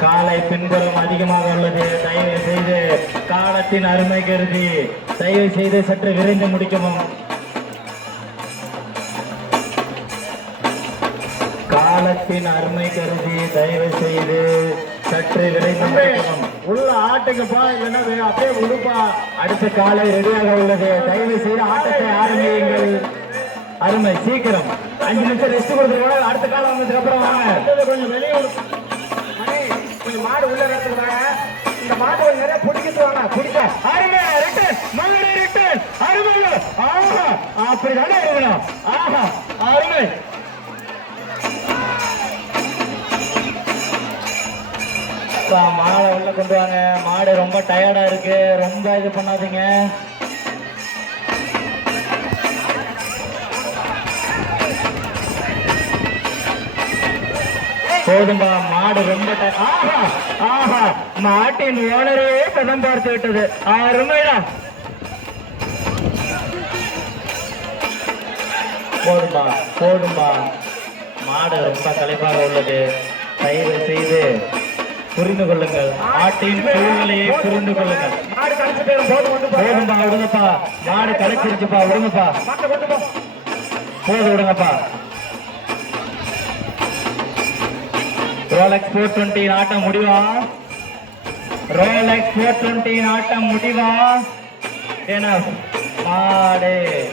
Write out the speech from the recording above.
காலை பின்புறம் அதிகமாக உள்ளது. தயவு செய்து காலத்தின் அருமை கருதி தயவு செய்து சற்று விரைந்து முடிக்கவும். காலத்தின் அருமை கருதி தயவு செய்து சற்று விரைந்து முடிக்கவும். உள்ள ஆட்டுங்கப்பா, இல்லைன்னா அப்படியே உடுப்பா. அடுத்த காலை ரெடியாக உள்ளது. தயவு செய்து ஆட்டத்தை ஆரம்பியுங்கள். அருமை, சீக்கிரம் 5 நிமிஷம் ரெஸ்ட் கொடுத்துருவாங்க. அடுத்த காலம் வந்ததுக்கு அப்புறம் வாங்க. கொஞ்சம் வெளியே கொஞ்சம் மாடு உள்ள நடத்துறாங்க. இந்த மாடு நிறைய பிடிக்கிட்டு வாங்க. பிடிக்க அருமை, ரிட்டன் மதுரை ரிட்டன். அருமை, ஆஹா, அப்படிதானே இருக்கணும். ஆஹா, அருமை. மாடை உள்ள கொண்டு வாங்க. மாடு ரொம்ப டயர்டா இருக்கு. ரொம்ப இது பண்ணாதீங்க. போதும்பா, மாடு ரொம்ப ஆஹா ஆஹா, மாட்டின் ஓனரே பதம் பார்த்து விட்டது. அருமையா. போதும்பா போதும்பா, மாடு ரொம்ப களைப்பாக உள்ளது. தயவு செய்து புரிந்து கொள்ளுங்கள். ஆட்டின் சூழ்நிலையை புரிந்து கொள்ளுங்கள். போதும்பா, விடுங்கப்பா. மாடு களைச்சிருச்சுப்பா, விடுங்கப்பா. போது, விடுங்கப்பா. ரோலக்ஸ் 420 ஆட்டம் முடிவா? ரோலக்ஸ் 420 ஆட்டம் முடிவா? என மாடு